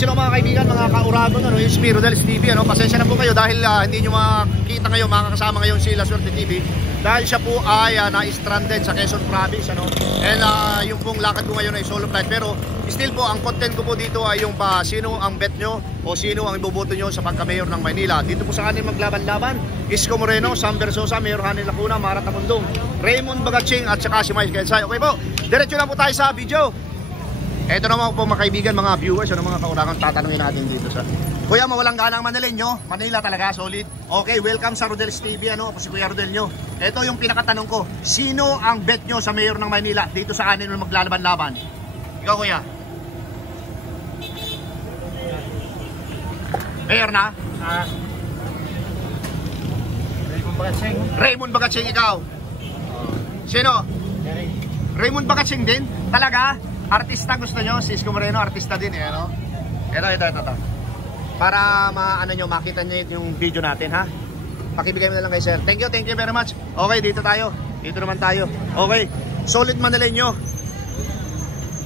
Ayos sila mga kaibigan, mga kauragon, ano, yung Rodel's TV, ano. Pasensya na po kayo dahil hindi nyo makikita ngayon, makakasama ngayon si La Suerte TV dahil siya po ay na-stranded sa Quezon Province, ano. And yung pong lakad ko ngayon ay solo flight, pero still po ang content ko po dito ay yung sino ang bet nyo o sino ang iboboto nyo sa pagka-mayor ng Maynila. Dito po sa kanin maglaban-laban, Isko Moreno, Sam Versosa, Mayor Hanel Lacuna, Mara Tamundong, Raymond Bagaching at saka si Mike Kelsay. Okay po, diretso na po tayo sa video. Ito naman po mga kaibigan, mga viewers, ano mga kauragan, tatanungin natin dito sa Kuya, mawalang ganang Manileño, Manila talaga, solid. Okay, welcome sa Rodel's TV, ano, ako si Kuya Rodel nyo. Ito yung pinakatanong ko, sino ang bet nyo sa mayor ng Maynila dito sa kanin maglalaban-laban? Ikaw Kuya. Mayor na? Raymond Bagaching. Raymond Bagaching, ikaw? Sino? Raymond Bagaching din? Talaga? Artista gusto nyo? Si Isko Moreno, artista din eh, ano? Ito. Para maano nyo, makita nyo yung video natin, ha? Pakibigay mo na lang kay sir. Thank you very much. Okay, dito tayo. Dito naman tayo. Okay, solid Manileño.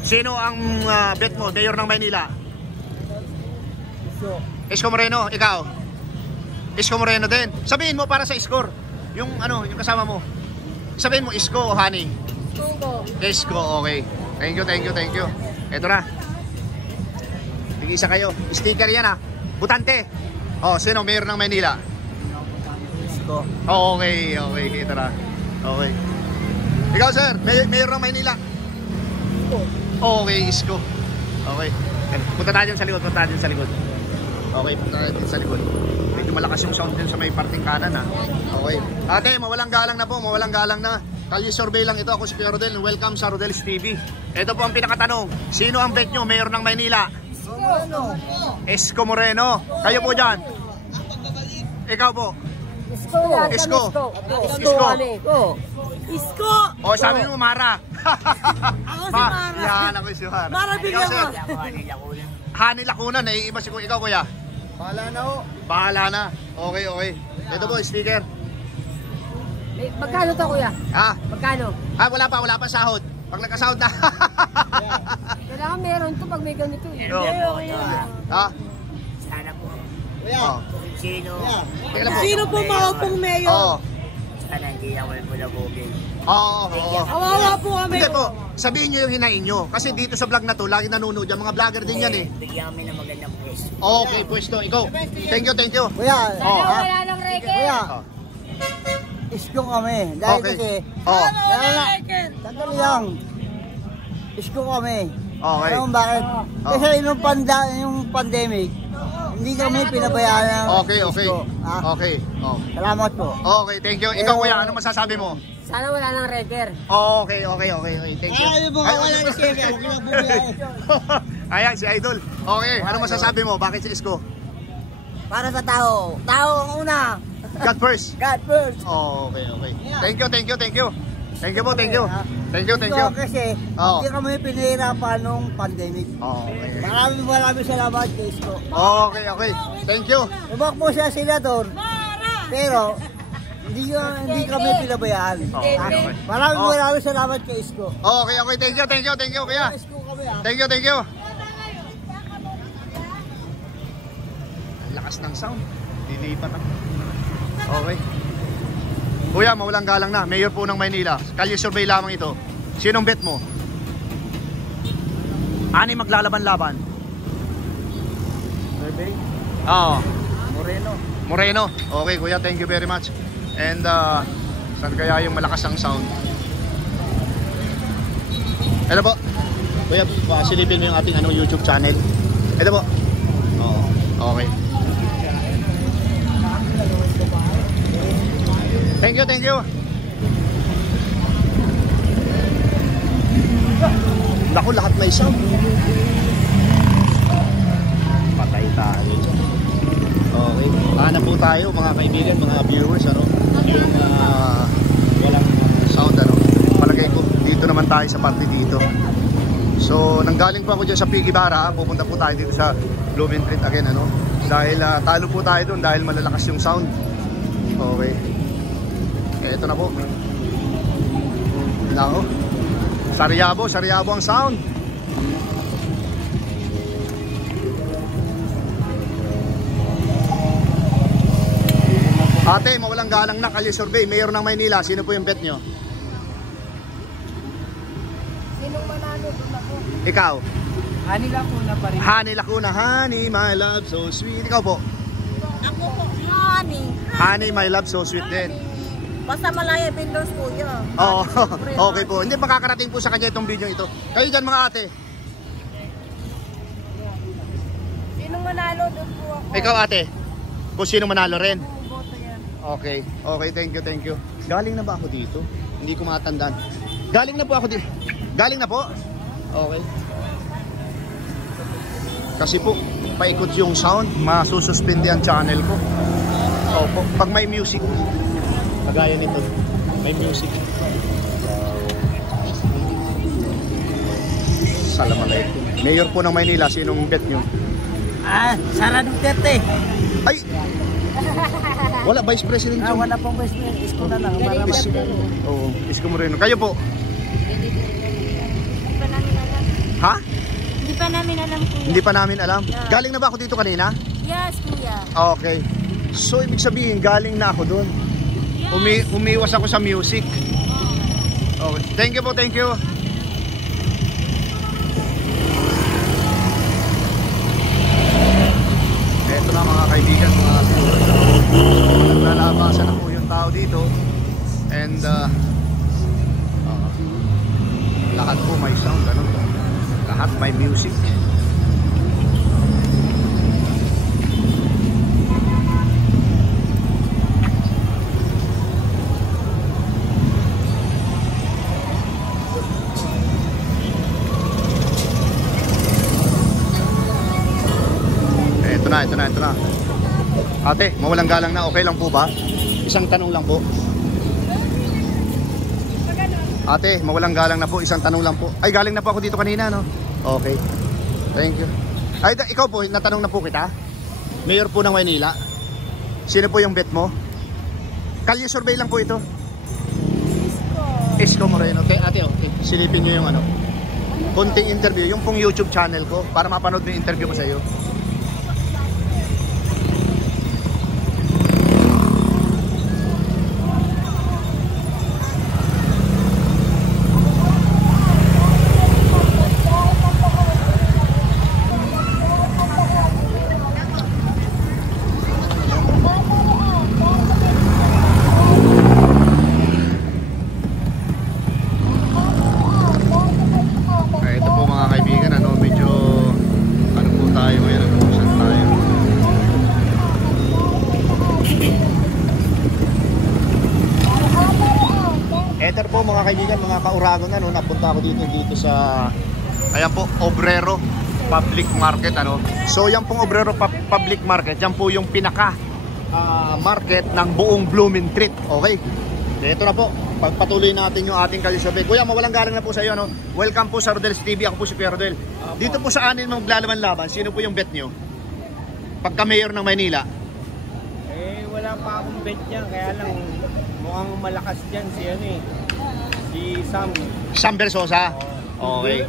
Sino ang bet mo? Mayor ng Maynila? Isko Moreno, ikaw? Isko Moreno din. Sabihin mo para sa score. Yung ano, yung kasama mo. Sabihin mo Isko o Honey? Isko, okay. Thank you. Ito na. Tig-isa kayo. Sticker yan ha. Butante. Oh, sino mayor ng Maynila? Isko. Oh, okay. Ito na. Okay. Ikaw sir, mayor ng Maynila? Isko. Okay, Isko. Okay. Punta tayo sa likod. Okay, punta tayo sa likod. Medyo malakas yung sound din sa may parting kanan ha. Okay. Ate, mawalang galang na. Kalye survey lang ito. Ako si Kuya Rodel. Welcome sa Rodel's TV. Ito po ang pinakatanong. Sino ang bet nyo? Mayor ng Maynila? Isko Moreno. Kayo po dyan? Ikaw po? Isko. O, sabi mo Mara. Ako si Mara. Yan, ako si Mara. Mara bigyan mo. Hanel Lacuna. Naiiba si Ikaw Kuya? Bahala na. Okay. Ito po, sticker. Magkano to Kuya? Ha? Magkano? Wala pa sahod. Pag nagkasahod na. Kailangan meron to pag may ganito eh. Ha? Sana po. Oh. Sino po maupong mayor? Oo. Sana hindi ako yung bulabugin. Oo. Kawawa po kami. Hindi po, sabihin nyo yung hinain nyo. Kasi dito sa vlog na to, lagi nanonood yan. Mga vlogger din yan eh. Bigyan kami ng magandang pwesto. Okay, pwesto. Ikaw. Thank you. Kuya, Wala nang reke. kuya, isko kami. Dahil Okay. kasi, Oh. sandali lang. Isko kami. Okay. Alam mo bakit? Kasi yung pandemic, hindi kami pinabayaan ng Okay. isko. Okay. Oh. Salamat po. Okay, thank you. Ikaw Kuya, ano masasabi mo? Sana wala nang reker. Okay. Thank you. Ay, mga wala na siya. Huwag na bumiyay. Ayan, si Idol. Okay, ano masasabi mo? Bakit si Isko? Para sa tao. Tao ang una. God first. God first. Okay. Thank you. Thank you po. Kasi, hindi kami pinahirapan nung pandemic. Okay. Maraming salamat kay Isko. Okay. Thank you. Ibak mo siya senador. Pero, hindi kami pinabayaan. Okay. Maraming salamat kay Isko. Okay. Thank you, Kuya. Isko kami Thank you. Ang lakas ng sound. Lilipat ako. Okay. Kuya, mawalang galang na. Mayor po ng Maynila. Kalye survey lamang ito. Sinong bet mo? Ani maglalaban-laban? Survey? Oo. Moreno. Okay, Kuya. Thank you very much. And, saan kaya yung malakas ang sound? Ito po. Kuya, silipin mo yung ating YouTube channel. Ito po. Okay. Thank you. Naku, lahat may sound. Patay tayo. Okay. Hanap po tayo mga kaibigan, mga viewers, ano? Yung walang sound, ano? Palagay ko, dito naman tayo sa parte dito. So, nanggaling po ako dyan sa Pigibara. Pupunta po tayo dito sa Blumentritt again, ano? Dahil talo po tayo doon dahil malalakas yung sound. Okay. Ito na po. Nako. Sariabo ang sound. Ate, mawalang galang na, Kalye Survey, Mayor ng Maynila. Sino po yung bet nyo? Sinong manalo doon ako? Ikaw? Hani Lacuna pa rin. Honey Lacuna, honey, my love, so sweet. Ikaw po? Ako po. Honey. Honey, my love, so sweet din. Basta malaya vendors po yun. Oo, okay po. Hindi, makakarating po sa kanya itong video ito. Kayo dyan mga ate. Sinong manalo doon po ako? Ikaw ate, kung sino manalo rin. Boto yan. Okay, okay, thank you, thank you. Galing na ba ako dito? Hindi ko matandaan. Galing na po ako dito. Galing na po? Okay. Kasi po, paikot yung sound, masususpindi ang channel ko. Opo, pag may music, kagaya nito, may music. Assalamualaikum. Mayor po ng Maynila, sinong bet nyo? Sara Duterte. Ay! Wala, Vice President yun. Wala pong best friend. Isko na lang. Oo, Isko Moreno. Kayo po? Hindi pa namin alam. Ha? Hindi pa namin alam kuya. Hindi pa namin alam. Galing na ba ako dito kanina? Yes kuya. Okay. So, ibig sabihin, galing na ako doon. Umiwas ako sa music. Okay. Thank you po, thank you. Eto na mga kaibigan, mga naglalabasan na po yung tao dito. And, lahat po may sound, ano? Lahat may music. Ito na. Ate, mawalang galang na, okay lang po ba? Isang tanong lang po. Ate, mawalang galang na po, isang tanong lang po. Ay, galing na po ako dito kanina, no? Okay. Thank you. Ay, ikaw po, natanong na po kita. Mayor po ng Maynila. Sino po yung bet mo? Kalye Survey lang po ito. Isko Moreno. Ate, okay. Silipin nyo yung ano. Konting interview, yung pong YouTube channel ko para mapanood yung interview ko sa iyo. Eto po mga kaibigan, mga kauragon, ano, napunta ako dito sa, ayan po, Obrero Public Market, ano. So yan pong Obrero Public Market, yan po yung pinaka market ng buong Blooming Treat. Okay, ito na po, pagpatuloy natin yung ating Kalye Survey. Kuya, mawalang galang na po sa iyo, ano. Welcome po sa Rodel's TV, ako po si Kuya Rodel. Dito po sa anin maglalaban-laban, sino po yung bet nyo? Pagka mayor ng Maynila. Wala pa akong bet dyan. Kaya lang mukhang malakas dyan si ano eh. Si Sam Versosa. Okay.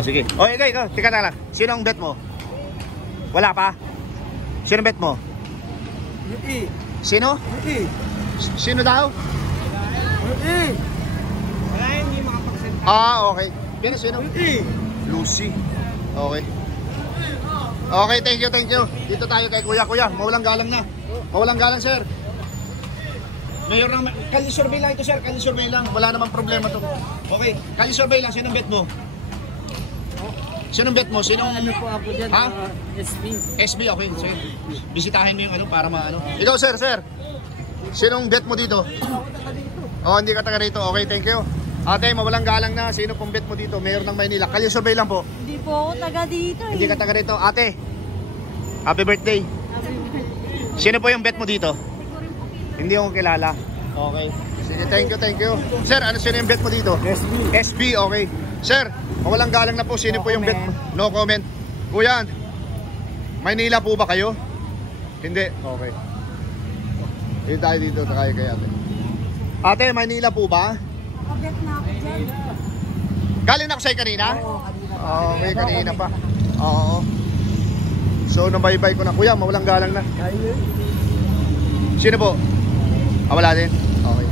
Sige. Okay, ikaw. Tika na lang. Sino ang bet mo? Wala pa? Sino bet mo? Sino? Sino daw? wala yun yung mga pagsenta. Okay. Pero sino? Lucy. Okay. Okay, thank you. Dito tayo kay Kuya. Kuya, mawalang galang na. Mawalang galang, sir. Mayor ng Kalye Survey lang ito, sir. Kalye Survey lang. Wala namang problema to. Okay, Kalye Survey lang. Sinong bet mo? Sinong bet mo? Sinong Ano po ako dyan? Ha? SB. SB, okay. Sige. Bisitahin mo yung ano para maano. Ikaw, sir. Sinong bet mo dito? Hindi ka taga rito. Okay, thank you. Ate, mawalang galang na. Sino pong bet mo dito? Mayor ng Maynila. Kalye Survey lang po. Hindi po ako taga dito eh. Hindi ka taga rito. Ate, happy birthday. Sino po yung bet mo dito? Hindi ako kilala. Okay. Sige, thank you. Sir, sino yung bet mo dito? SB, okay. Sir, mawalang galang na po. Sino po yung bet mo? No comment. Kuya, Maynila po ba kayo? Hindi. Okay. Dito tayo dito. Kaya kay ate. Ate, Maynila po ba? Bet na ako dyan. Galing na ako sa'yo kanina? Okay, kanina pa. Oo. So, nabaybay ko na. Kuya, mawalang galang na. Sino po? Ah, wala din? Okay.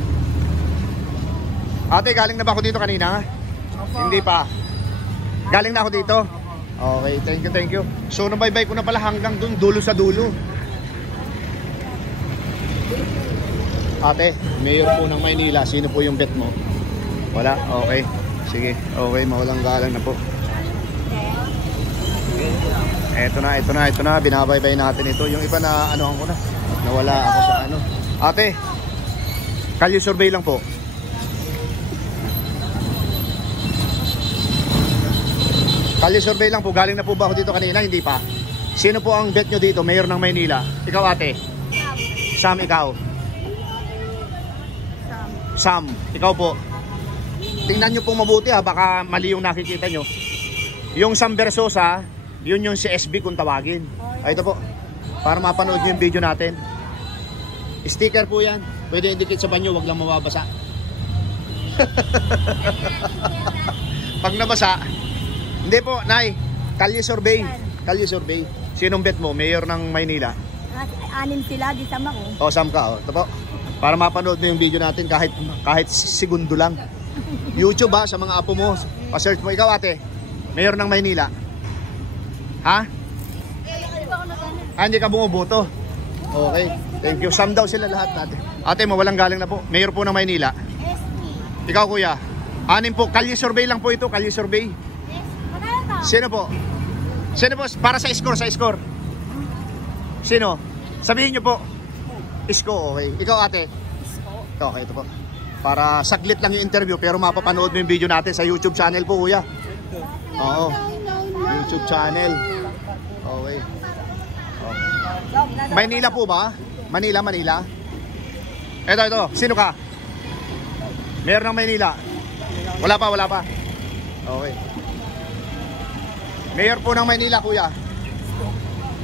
Ate, galing na ba ako dito kanina? Hindi pa. Galing na ako dito? Okay, thank you. So, nabaybay ko na pala hanggang dun, dulo sa dulo. Ate, mayor po ng Maynila. Sino po yung bet mo? Wala? Okay. Sige, okay, mawalang galang na po. Ito na. Binabaybay natin ito. Yung iba na ano ko na. Nawala ako sa ano. Ate, kalye survey lang po. Kalye survey lang po. Galing na po ba ako dito kanina? Hindi pa. Sino po ang bet nyo dito? Mayor ng Maynila. Ikaw, ate? Sam, ikaw? Sam, ikaw po. Tingnan nyo pong mabuti ha. Baka mali yung nakikita nyo. Yung Sam Versosa, yun yung si SB kung tawagin. Ay, ito po. Para mapanood nyo yung video natin. Sticker po yan. Pwede indicate sa banyo. Wag lang mababasa. Pag nabasa, hindi po, Nay. Kalye survey. Kalye survey. Sinong bet mo? Mayor ng Maynila? 6 sila, di sama ko. O, Sam ka. O, ito po. Para mapanood nyo yung video natin kahit segundo lang. YouTube ha, sa mga apo mo. Pa-search mo. Ikaw, ate. Mayor ng Maynila. Ha? Hindi ka bumuboto. Okay. Thank you. Sam daw sila lahat natin. Ate, mawalang galang na po. Mayor po ng Maynila. Ikaw, kuya. 6 po. Kalye survey lang po ito. Kalye survey. Sino po? Sino po? Para sa score, Sino? Sabihin nyo po. Isko, okay. Ikaw, ate? Okay, ito po. Para saglit lang yung interview pero mapapanood mo yung video natin sa YouTube channel po, kuya. Oo. YouTube channel. Okay. Maynila po ba? Manila. Ito. Sino ka? Mayor ng Maynila. Wala pa. Okay. Mayor po ng Maynila, kuya.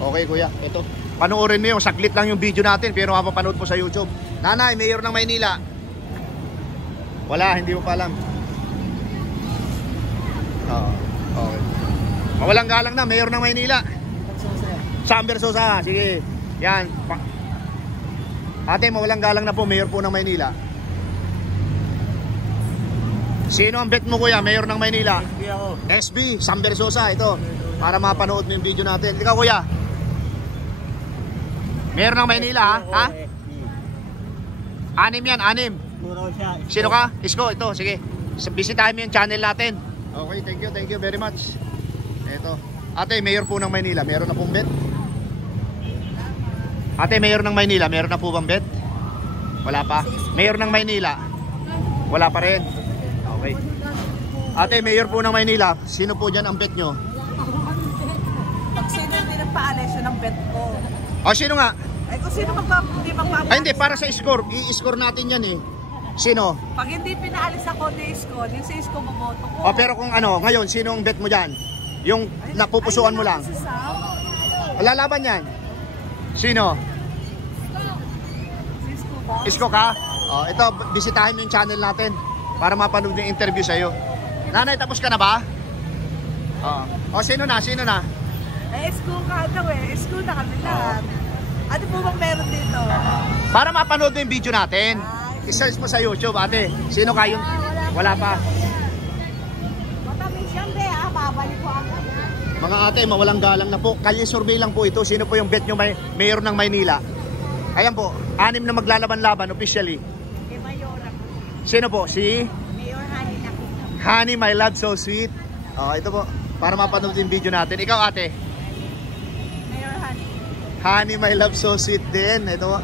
Okay, kuya. Ito. Panoorin mo yung saglit lang yung video natin pero mapapanood po sa YouTube. Nanay, Mayor ng Maynila. Wala, hindi mo pa alam. Okay. Mawalang galang na, Mayor ng Maynila. Sam Versosa, sige. Yan. Ate, mawalang galang na po, Mayor po ng Maynila. Sino ang bet mo, kuya? Mayor ng Maynila? SB, Sam Versosa, ito. Para mapanood mo yung video natin. Ikaw, kuya? Mayor ng Maynila, ha? 6 yan, 6. Sino ka? Isko, ito, sige. Bisitahin mo yung channel natin. Okay, thank you very much. Ito. Ate, Mayor po ng Maynila, meron na pong bet? Ate, Mayor ng Maynila, meron na po bang bet? Wala pa. Mayor ng Maynila, wala pa rin. Okay. Ate, Mayor po ng Maynila, sino po dyan ang bet nyo? Pag sino hindi nagpaalis, yun ang bet ko. O, sino nga? Ay, kung sino hindi magpapaalis. Ay, hindi, para sa score. I-score natin yan eh. Sino? Pag hindi pinaalis ako ni Isko, yung si Isko maboto ko. O, pero kung ano, ngayon, sino ang bet mo dyan? Yung napupusuan mo lang. Si Sam. Lalaban yan. Sino? Si Isko ba? Isko ka? O, ito, bisitahin mo yung channel natin para mapanood yung interview sa'yo. Nanay, tapos ka na ba? O, sino na? Eh, Isko ka daw eh. Isko na kami lahat. Ano po bang meron dito? Para mapanood mo yung video natin. I-search mo sa YouTube, ate. Sino ka yun? Wala pa. Matamis yan, be, babalik ko agad. Mga ate, mawalang galang na po. Kalye survey lang po ito. Sino po yung bet nyo Mayor ng Maynila? Ayan po, 6 na maglalaban-laban officially. Kay Mayora. Sino po? Si? Mayor Honey na. Honey, my love, so sweet. Ito po, para mapanood yung video natin. Ikaw, ate? Mayor Honey. Honey, my love, so sweet din. Ito po.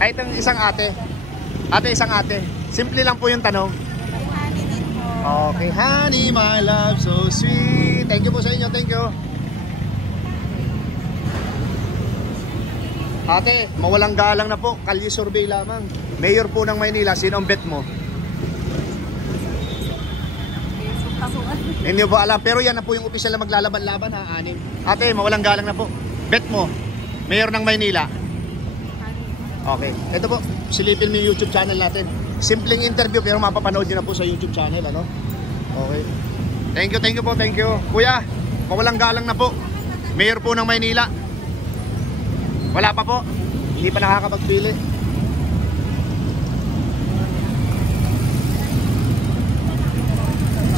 Ay, itong isang ate. Ate, isang ate. Simple lang po yung tanong. Kay Honey din po. Okay, honey, my love, so sweet. Thank you po sa inyo, thank you. Ate, mawalang galang na po. Kalye survey lamang. Mayor po ng Maynila, sino ang bet mo? Hindi po alam, pero yan na po yung opisyal na maglalaban-laban ha, 6. Ate, mawalang galang na po. Bet mo, Mayor ng Maynila. Okay, ito po, silipin mo yung YouTube channel natin. Simpleng interview pero mapapanood nyo na po sa YouTube channel, ano? Okay. Thank you po, thank you. Kuya, mawalang galang na po. Mayor po ng Maynila. Wala pa po. Hindi pa nakakapagpili.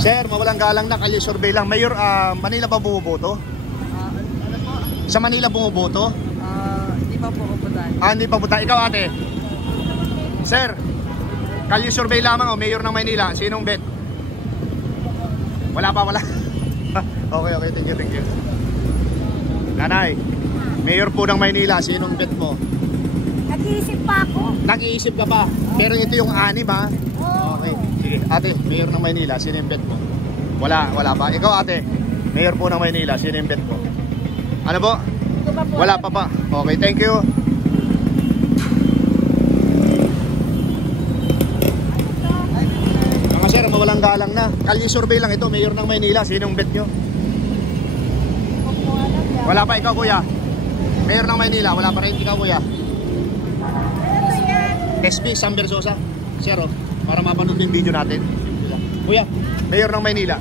Sir, mawalang galang na, kalye survey lang. Mayor, Manila ba bumuboto? Ano po? Sa Manila bumuboto? Hindi pa po ako putan. Hindi pa buta. Ikaw ate. Sir, kalye survey lamang o mayor ng Maynila. Sinong bet? Wala pa, wala. Okay, thank you. Nanay, mayor po ng Maynila. Sinong bet mo? Nag-iisip pa ako. Nag-iisip ka pa. Pero ito yung 6 ha? Okay, sige. Ate, mayor ng Maynila. Sino yung bet mo? Wala pa. Ikaw ate, mayor po ng Maynila. Sino yung bet mo? Ano po? Wala pa. Okay, thank you. Mga sir, mawalang galang na. Kalye survey lang ito, mayor ng Maynila. Sinong bet nyo? Wala pa, ikaw kuya. Mayor ng Maynila, wala pa rin. Ikaw kuya. SB Sam Versosa. Sir, para mapanood yung video natin. Kuya, mayor ng Maynila.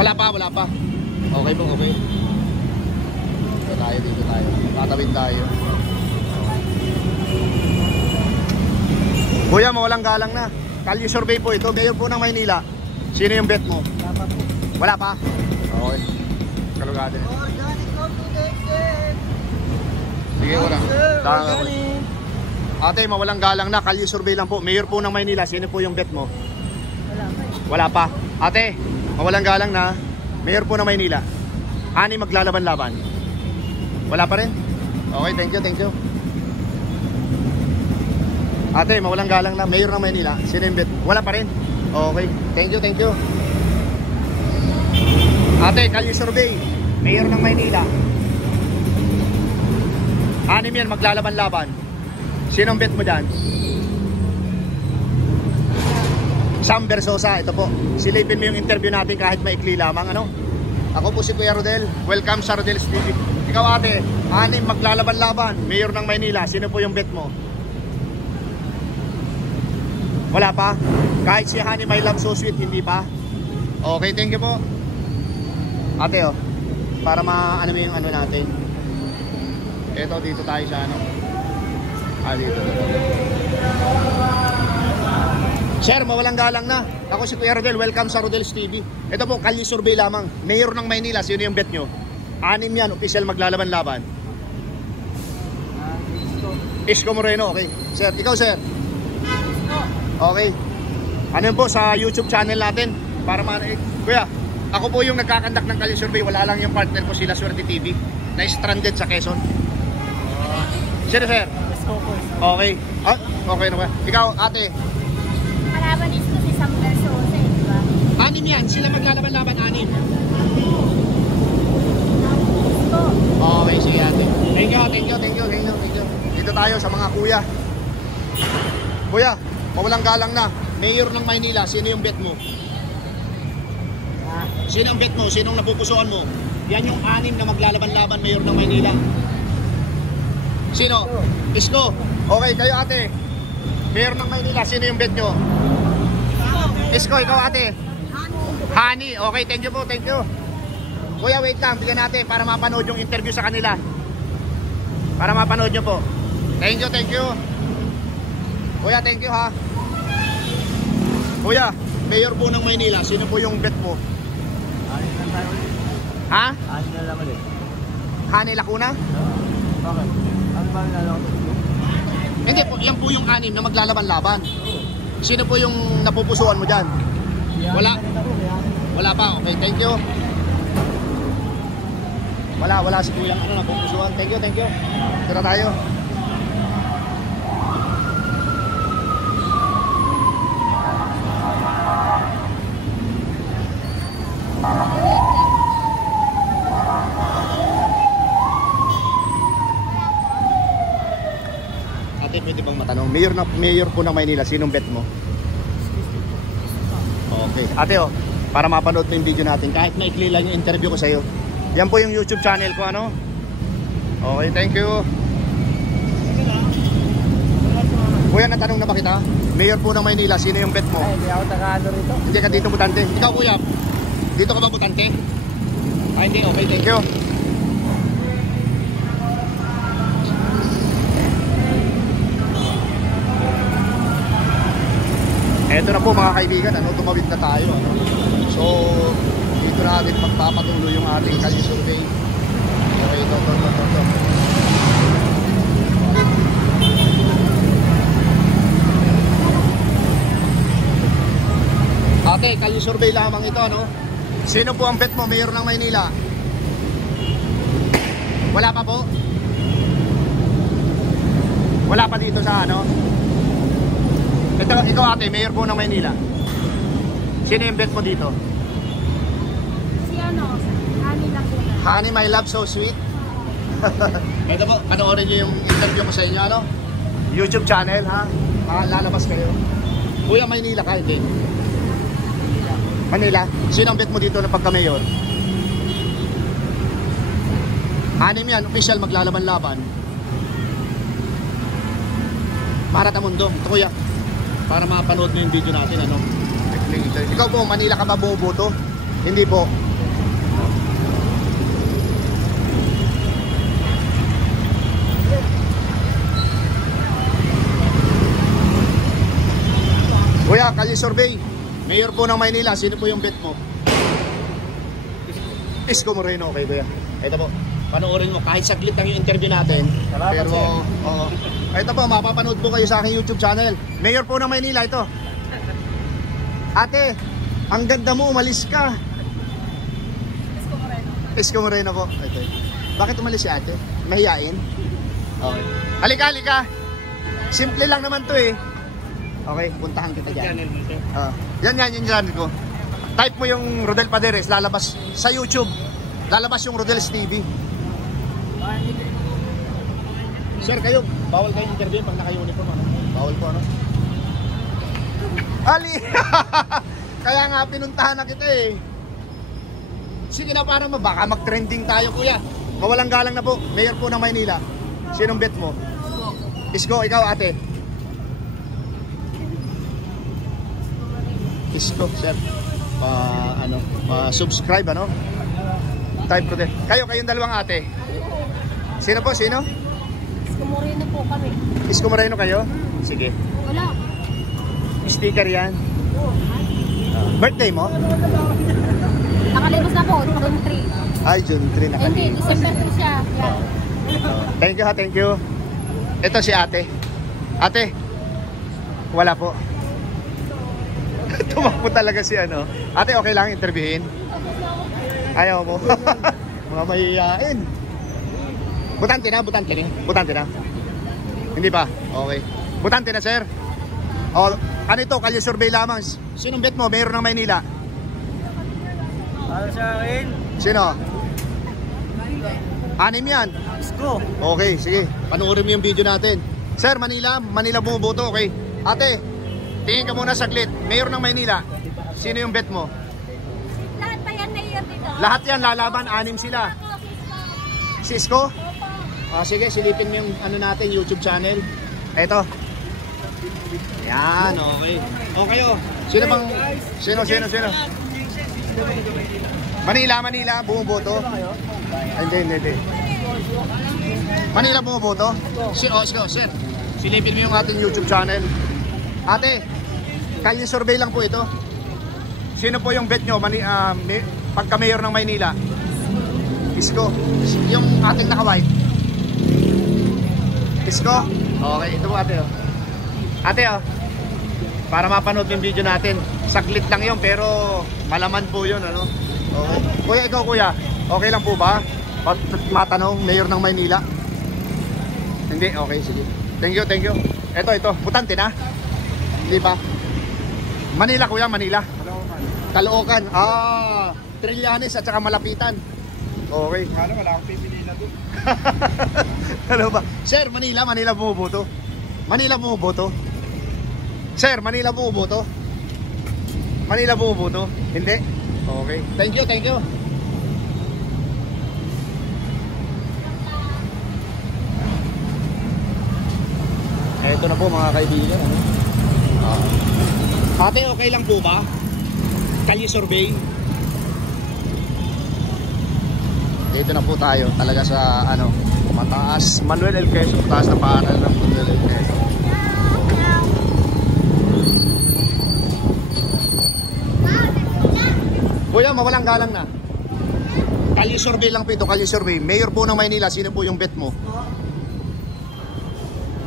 Wala pa. Okay po, okay. Dito tayo. Tatawid tayo. Kuya, mawalang galang na. Kalye survey po ito. Mayor po ng Maynila. Sino yung bet mo? Wala pa. Okay. Kalugado. Sige, wala. Ate, mawalang galang na. Kalye survey lang po. Mayor po ng Maynila. Sino po yung bet mo? Wala pa. Ate, mawalang galang na. Mayor po ng Maynila. 6 maglalaban-laban. Wala pa rin? Okay, thank you. Ate, mawalang galang na. Mayor ng Maynila. Sino yung bet? Wala pa rin? Okay, thank you. Ate, kalye survey. Mayor ng Maynila. 6 yan, maglalaban-laban. Sinong bet mo dyan? Sam Versosa, ito po. Silipin mo yung interview natin kahit maikli lamang, ano? Ako po si Kuya Rodel. Welcome sa Rodel's TV. Ikaw ate, 6 maglalaban-laban. Mayor ng Maynila, sino po yung bet mo? Wala pa? Kahit si Honey My Love So Sweet, hindi pa? Okay, thank you po. Ate, para maano mo yung ano natin. Ito, dito tayo sa ano. Dito. Sir, mawalang galang na. Ako si Kuya Rodel, welcome sa Rodel's TV. Ito po, kalye survey lamang. Mayor ng Maynila, sino yung bet nyo? 6 yan, official maglalaban-laban. Isko Moreno, okay. Sir, ikaw sir? Okay. Ano yun po sa YouTube channel natin? Para Kuya, ako po yung nagkakandak ng kalye survey. Wala lang yung partner ko sila Swerte TV na stranded sa Quezon. Sino sir? Okay. Okay na ba? Ikaw ate? Kalaban is ko si Sam Versosa, di ba? 6 yan. Sila maglalaban-laban 6. Okay, sige ate. Thank you. Dito tayo sa mga kuya. Kuya, mawalang galang na. Mayor ng Maynila, sino yung bet mo? Sino ang bet mo? Sino ang napupusuan mo? Yan yung 6 na maglalaban-laban, Mayor ng Maynila. Sino? Isko. Okay, kayo ate. Mayor ng Maynila, sino yung bet nyo? Isko, ikaw ate. Honey. Okay, thank you po, thank you. Kuya, wait lang, bigyan natin para mapanood yung interview sa kanila. Para mapanood nyo po. Thank you. Kuya, thank you ha. Kuya, Mayor po ng Maynila, sino po yung bet mo? Ha? na lang ulit. Honey Lacuna? Bakit? Ano ba nilalako? Hindi po, yan po yung 6 na maglalaban-laban. Sino po yung napupusuan mo dyan? Wala. Wala pa, okay, thank you. Wala si Kuya ano napupusuan. Thank you. Tira tayo. Ate, pwede bang matanong? Mayor po ng Maynila, sinong bet mo? Okay. Ate, para mapanood mo yung video natin, kahit maikli lang yung interview ko sa'yo. Yan po yung YouTube channel ko, ano? Okay, thank you. Kuya, natanong na ba kita? Mayor po ng Maynila, sino yung bet mo? Ay, hindi ako taga-ano rito. Hindi ka dito butante. Ikaw kuya, dito ka ba butante? Ay, hindi. Okay, thank you. Ito na po mga kaibigan, ano, tumawid na tayo. Ano? So, dito natin magpapatuloy yung ating kalye survey. Okay, ito. Okay, kalye survey lamang ito, no? Sino po ang bet mo, Mayor ng Maynila? Wala pa po? Wala pa dito sa ano? Ikaw ate, Mayor po ng Maynila. Sino yung bet mo dito? Si ano, Honey lang po na. Honey, my love, so sweet. Ito po, panoorin nyo yung interview ko sa inyo, ano? YouTube channel, ha? Lalabas kayo. Kuya, Maynila ka, hindi? Manila. Sino ang bet mo dito na pagka-mayor? Anim yan, official maglalaban-laban. Para Tamundo. Ito kuya, para mapanood nyo yung video natin, ano? Ikaw po, Manila ka ba bumoboto? Hindi po. Kuya, kalye survey. Mayor po ng Maynila, sino po yung bet mo? Isko Moreno, okay kuya. Ito po, panoorin mo, kahit saglit lang yung interview natin. Salamat, pero, oo. Ito po, mapapanood po kayo sa aking YouTube channel. Mayor po ng Maynila, ito. Ate, ang ganda mo, umalis ka. Isko Moreno po. Ito. Bakit umalis si ate? Mahiyain? Okay. Halika. Simple lang naman to eh. Okay, puntahan kita dyan. Yan yung channel ko. Type mo yung Rodel Paderes, lalabas sa YouTube. Lalabas yung Rodel's TV. Sir, kayo, bawal kayong interview pag naka-uniform, ano? Bawal po, ano? Ali! Kaya nga pinuntahan na kita eh. Sige na, para baka mag-trending tayo, kuya. Mawalang galang na po, Mayor po ng Maynila. Sinong bet mo? Isko, ikaw ate. Isko, sir. Subscribe, ano? Type ko din. Kayong dalawang ate. Sino po? Sino? Isko Moreno po kami. Isko Moreno kayo? Sige. Wala. Sticker yan. Birthday mo? Nakalibos na po, June 3. Ay, June 3 na Hindi, December 3 siya. Yeah. Thank you ha, thank you. Ito si ate. Ate, wala po. Tumakbo talaga si ano. Ate, okay lang interviewin? Ayaw mo. Mga mahihain. Butante na. Hindi pa? Okay. Butante na, sir. O, ano ito? Kalye survey lamang. Sinong bet mo? Mayor ng Maynila? Para sa akin, Sino? Anim yan. Isko. Okay, sige. Panoorin mo yung video natin. Sir, Manila bumuboto, okay. Ate, tingin ka muna saglit. Mayor ng Maynila, sino yung bet mo? Lahat pa yan mayor dito. Lahat yan, lalaban, anim sila. Cisco? Sige, silipin mo yung ano natin, YouTube channel. Eto. Yan, okay. Okay, oh. Sino bang, sino? Manila, bumuboto? Ay, hindi. Manila bumuboto? Sir, silipin mo yung ating YouTube channel. Ate, kalye survey lang po ito. Sino po yung bet nyo pagka-mayor ng Maynila? Isko. Yung ating naka-white. Isko? Okay, ito po ate. Ate, para mapanood yung video natin. Saglit lang yun, pero malaman po yun, ano? Okay. Kuya, ikaw kuya, okay lang po ba? Matanong, mayor ng Maynila? Hindi? Okay, sige. Thank you. Ito, butante na? Hindi ba? Manila kuya, Manila. Caloocan. Trillanes at saka Malapitan. Okay. Ano, wala akong pipili na doon. Ano ba? Sir, Manila bumuboto. Sir, Manila bumuboto. Hindi? Okay. Thank you. Ito na po mga kaibigan. Ate, okay lang po ba? Kalye survey. Dito na po tayo talaga sa mataas. Manuel L. Quezon, mataas na paaral ng Manuel L. Quezon. Kuya, mawalang galang na. Kalye survey lang po ito, kalye survey. Mayor po ng Maynila, sino po yung bet mo?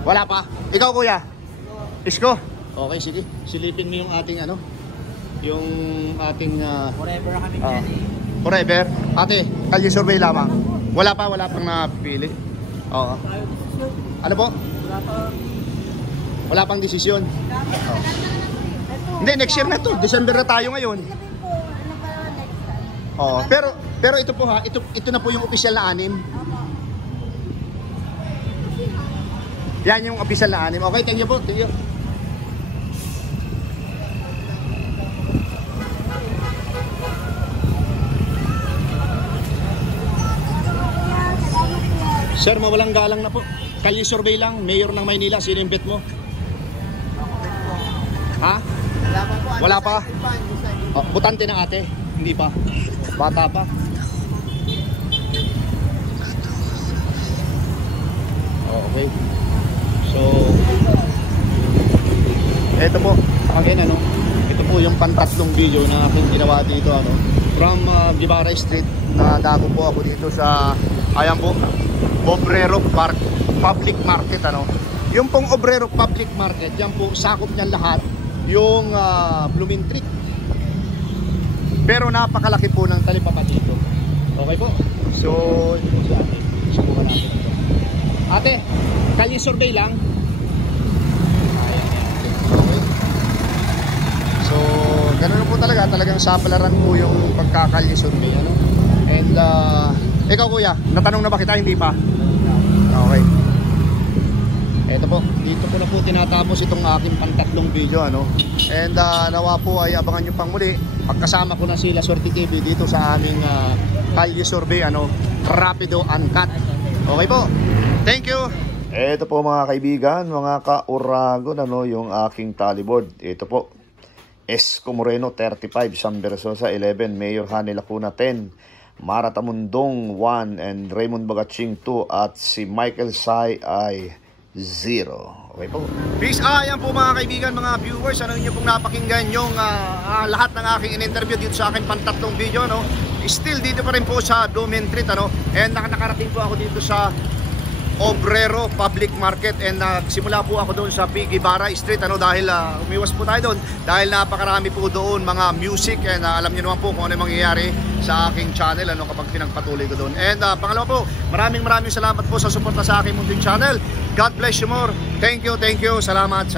Wala pa. Ikaw, kuya? Isko? Okay, sige. Silipin mo yung ating ano? Yung ating... Forever kami dyan eh. Forever? Ate, kalye survey lamang. Wala pang napili. Oo. Ano po? Wala pang desisyon. Oo. Hindi, next year na to. December na tayo ngayon. Oo. Pero ito po ha, ito na po yung official na 6. Yan yung official na 6. Okay, thank you po. Thank you. Sir, mawalang galang na po. Kalye survey lang, Mayor ng Maynila, sino yung bet mo? Ha? Wala pa. Oh, butante na ate, hindi pa. Bata pa. Oh, okay. So, eto po, again ano, ito po yung pantatlong video na aking ginawa dito ano, from Guevara Street, na dako po ako dito sa, ayan po, Obrero Park Public Market ano. Yung pong Obrero Public Market, yan po sakop niyan lahat yung Blooming Creek. Pero napakalaki po ng talipapa dito. Okay po. So, ito po si ate. Subukan natin ito. Ate, kalye survey lang. Okay. So, ganun po talaga. Talagang sapalaran po yung pagkakalye survey ano. And ikaw kuya, natanong na ba kita? Hindi pa? Okay. Ito po, dito ko na po tinatapos itong aking pantatlong video ano. And nawa po ay abangan nyo pang muli pagkasama ko na si La Suerte TV dito sa aming kalye survey ano, rapido uncut. Okay po. Thank you. Ito po mga kaibigan, mga ka-Uragon ano, yung aking tallyboard. Ito po. Esco Moreno 35, Sam Versosa 11, Mayor Hani Lacuna 10, Mara Tamundong 1, and Raymond Bagaching 2, at si Michael Sai ay 0. Okay po. Peace. Ayan po mga kaibigan, mga viewers, ano niyo pong napakinggan yung lahat ng aking in-interview dito sa akin pantatlong video no. Still dito pa rin po sa Blooming Creek ano. And nakarating po ako dito sa Obrero Public Market, and nagsimula po ako doon sa Guevara Street ano, dahil umiwas po tayo doon dahil napakarami po doon mga music, and alam niyo naman po kung ano yung mangyayari sa aking channel ano kapag pinagpatuloy ko doon. And pangalawa po, maraming salamat po sa suporta sa aking munting channel. God bless you more. Thank you. Salamat.